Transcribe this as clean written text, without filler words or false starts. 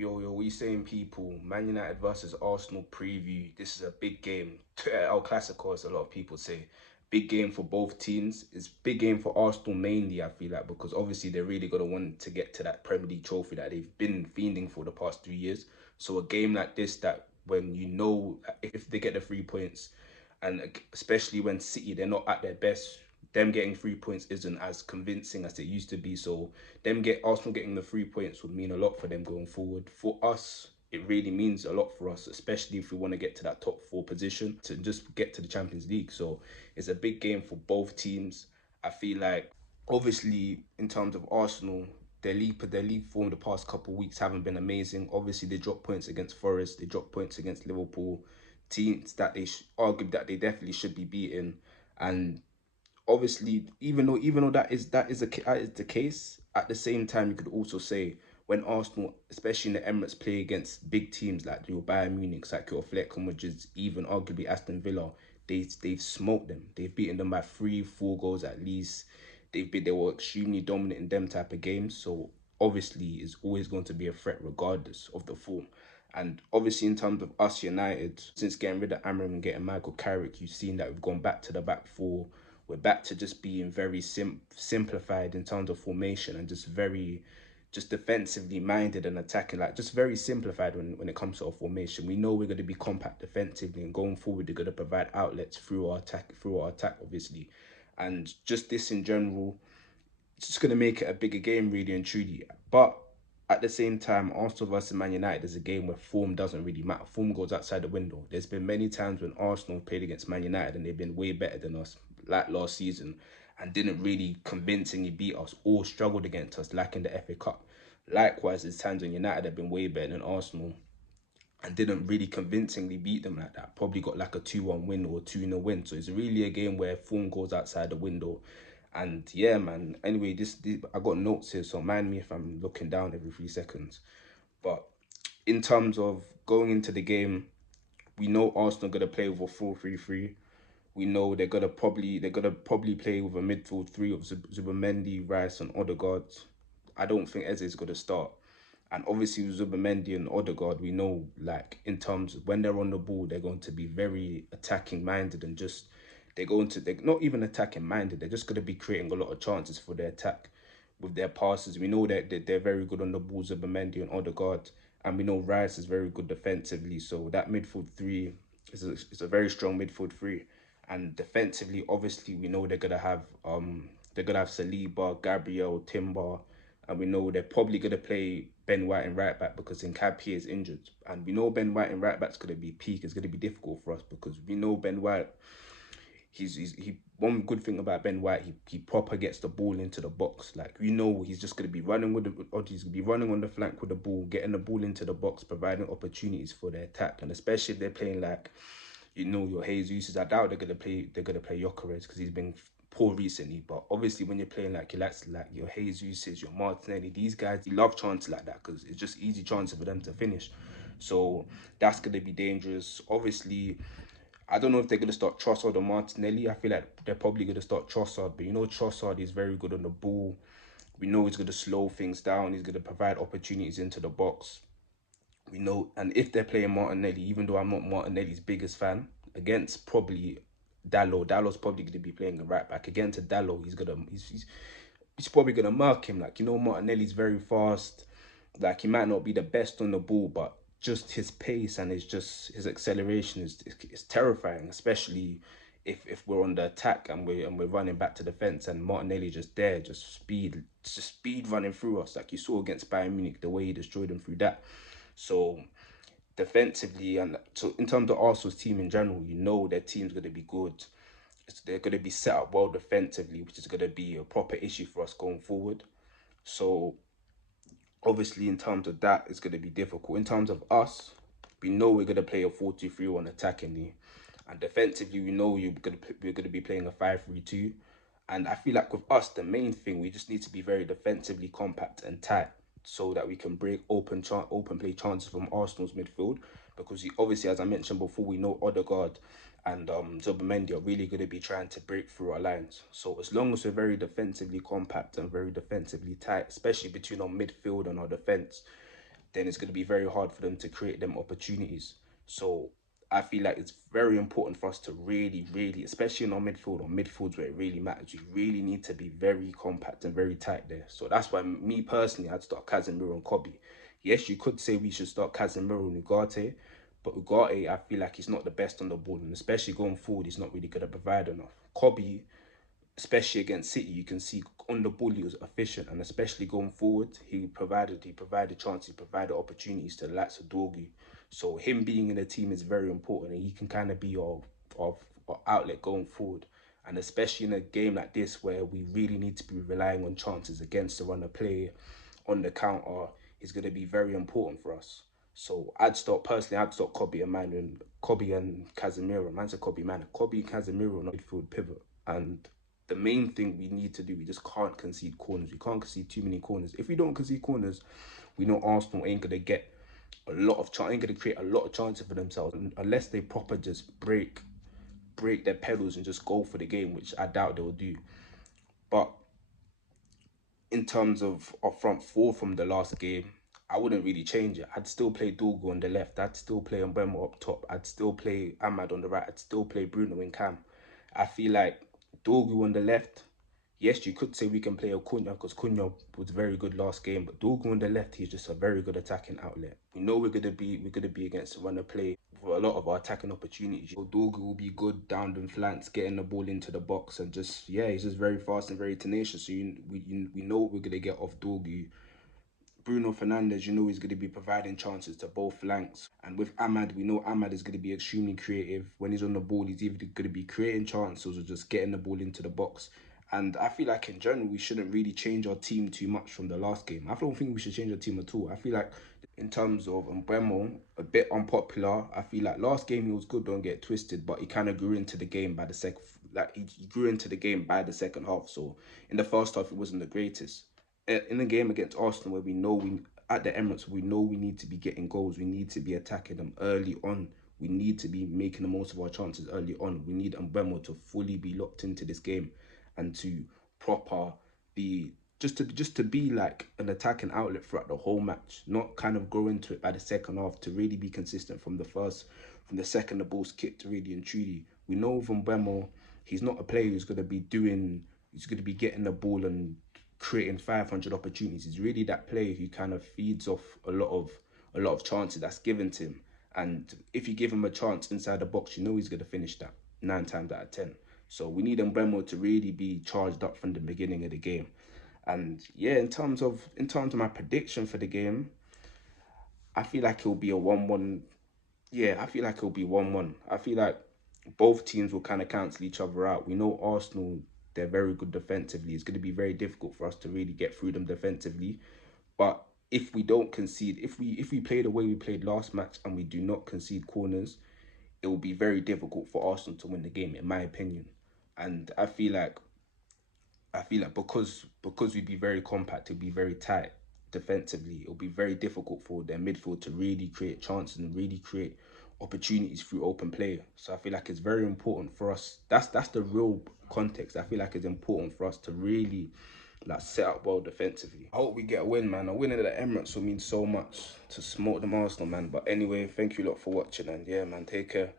Yo, we saying people, Man United versus Arsenal preview. This is a big game. El Clasico, as a lot of people say. Big game for both teams. It's big game for Arsenal mainly, I feel like, because obviously they're really going to want to get to that Premier League trophy that they've been fiending for the past 3 years. So a game like this, that when you know if they get the 3 points, and especially when City, they're not at their best, them getting 3 points isn't as convincing as it used to be. So Arsenal getting the 3 points would mean a lot for them going forward. For us, it really means a lot for us, especially if we want to get to that top four position to just get to the Champions League. So it's a big game for both teams. I feel like obviously in terms of Arsenal, their league form the past couple of weeks haven't been amazing. Obviously they dropped points against Forest, they dropped points against Liverpool, teams that they argued that they definitely should be beating. And obviously, even though that is the case, at the same time, you could also say when Arsenal, especially in the Emirates, play against big teams like your Bayern Munich, like your Flecken, which is even arguably Aston Villa, they've smoked them. They've beaten them by 3, 4 goals at least. They were extremely dominant in them type of games. So obviously, it's always going to be a threat regardless of the form. And obviously, in terms of us United, since getting rid of Amram and getting Michael Carrick, you've seen that we've gone back to the back four. We're back to just being very simplified in terms of formation and just defensively minded and attacking, like just very simplified when it comes to our formation. We know we're going to be compact defensively and going forward, they're going to provide outlets through our attack, obviously. And just this in general, it's just going to make it a bigger game, really and truly. But at the same time, Arsenal versus Man United is a game where form doesn't really matter. Form goes outside the window. There's been many times when Arsenal played against Man United and they've been way better than us, like last season, and didn't really convincingly beat us or struggled against us, like in the FA Cup. Likewise, there's times when United have been way better than Arsenal and didn't really convincingly beat them like that. Probably got like a 2-1 win or a 2-0 win. So it's really a game where form goes outside the window. And yeah, man. Anyway, this I got notes here, so mind me if I'm looking down every 3 seconds. But in terms of going into the game, we know Arsenal are gonna play with a 4-3-3. We know they're gonna probably play with a midfield three of Zubimendi, Rice, and Odegaard. I don't think Eze is gonna start. And obviously with Zubimendi and Odegaard, we know like in terms of when they're on the ball, they're going to be very attacking minded and just they're not even attacking minded. They're just going to be creating a lot of chances for their attack with their passes. We know that they're very good on the balls of Zubimendi and Odegaard, and we know Rice is very good defensively. So that midfield three is a very strong midfield three. And defensively, obviously, we know they're gonna have Saliba, Gabriel, Timber, and we know they're probably gonna play Ben White in right back because Nketiah is injured, and we know Ben White in right back's gonna be peak. It's gonna be difficult for us because we know Ben White. He one good thing about Ben White, he proper gets the ball into the box. Like you know, he's just gonna be running or he's gonna be running on the flank with the ball, getting the ball into the box, providing opportunities for their attack, and especially if they're playing like your Jesus. I doubt they're gonna play Jokeres because he's been poor recently. But obviously, when you're playing like your Jesus, your Martinelli, these guys, they love chances like that because it's just easy chances for them to finish. So that's gonna be dangerous. Obviously, I don't know if they're gonna start Trossard or Martinelli. I feel like they're probably gonna start Trossard, but Trossard is very good on the ball. We know he's gonna slow things down. He's gonna provide opportunities into the box. We know, and if they're playing Martinelli, even though I'm not Martinelli's biggest fan, against probably Dallow's probably going to be playing a right back against a Dallo. He's probably gonna mark him. Like Martinelli's very fast. Like he might not be the best on the ball, but just his pace and his acceleration is terrifying, especially if we're on the attack and we're running back to defense and Martinelli just there, just speed running through us like you saw against Bayern Munich, the way he destroyed them through that. So defensively and so in terms of Arsenal's team in general, their team's going to be good. They're going to be set up well defensively, which is going to be a proper issue for us going forward. So obviously, in terms of that, it's going to be difficult. In terms of us, we know we're going to play a 4-2-3-1 attackingly, and defensively, we know we're going to be playing a 5-3-2. And I feel like with us, the main thing we just need to be very defensively compact and tight, so that we can break open play chances from Arsenal's midfield. Because obviously, as I mentioned before, we know Odegaard and Zubimendi are really going to be trying to break through our lines. So as long as we're very defensively compact and very defensively tight, especially between our midfield and our defence, then it's going to be very hard for them to create them opportunities. So I feel like it's very important for us to really, really, especially in our midfield or midfields where it really matters, we really need to be very compact and very tight there. So that's why me personally, I'd start Casemiro and Kobe. Yes, you could say we should start Casemiro and Ugarte, but Ugarte, I feel like he's not the best on the ball, and especially going forward, he's not really going to provide enough. Kobe, especially against City, you can see on the ball he was efficient, and especially going forward, he provided chances, he provided opportunities to the likes of Dorgu. So him being in the team is very important, and he can kind of be our outlet going forward. And especially in a game like this where we really need to be relying on chances against the run of play on the counter, is going to be very important for us. So I'd start Kobe and Casemiro. Man said Kobe, man. Kobe and Casemiro on a midfield pivot. And the main thing we need to do, we just can't concede corners. We can't concede too many corners. If we don't concede corners, we know Arsenal ain't gonna get ain't gonna create a lot of chances for themselves unless they proper just break their pedals and just go for the game, which I doubt they'll do. But in terms of our front four from the last game, I wouldn't really change it. I'd still play Dorgu on the left. I'd still play Mbemo up top. I'd still play Ahmad on the right. I'd still play Bruno in Cam. I feel like Dorgu on the left, yes, you could say we can play Acuna because Cunha was very good last game, but Dorgu on the left, he's just a very good attacking outlet. We know we're gonna be against the runner play for a lot of our attacking opportunities. So Dorgu will be good down the flanks, getting the ball into the box, and just he's just very fast and very tenacious. So we know what we're gonna get off Dorgu. Bruno Fernandes, you know he's going to be providing chances to both flanks. And with Ahmad, we know Ahmad is going to be extremely creative. When he's on the ball, he's either going to be creating chances or just getting the ball into the box. And I feel like in general, we shouldn't really change our team too much from the last game. I don't think we should change our team at all. I feel like in terms of Mbemo, a bit unpopular. I feel like last game he was good, don't get twisted, but he kind of grew into the game by the second. Like he grew into the game by the second half. So in the first half, it wasn't the greatest. In the game against Arsenal, where we know we at the Emirates, we know we need to be getting goals. We need to be attacking them early on. We need to be making the most of our chances early on. We need Mbemo to fully be locked into this game and to proper be just to be like an attacking outlet throughout the whole match, not kind of grow into it by the second half, to really be consistent from the second the ball's kicked, really and truly. We know from Mbemo, he's not a player he's going to be getting the ball and creating 500 opportunities. He's really that player who kind of feeds off a lot of chances that's given to him. And if you give him a chance inside the box, you know he's going to finish that 9 times out of 10. So we need Mbemo to really be charged up from the beginning of the game. And yeah, in terms of my prediction for the game, I feel like it'll be a 1-1. Yeah, I feel like it'll be 1-1. I feel like both teams will kind of cancel each other out. We know Arsenal, they're very good defensively. It's going to be very difficult for us to really get through them defensively. But if we don't concede, if we play the way we played last match and we do not concede corners, it will be very difficult for Arsenal to win the game, in my opinion. And I feel like because we'd be very compact, it'd be very tight defensively. It'll be very difficult for their midfield to really create chances and really create opportunities through open play. So I feel like it's very important for us. That's the real context. I feel like it's important for us to really like set up well defensively. I hope we get a win, man. A win at the Emirates will mean so much to smoke them Arsenal, man. But anyway, thank you a lot for watching, and yeah, man, take care.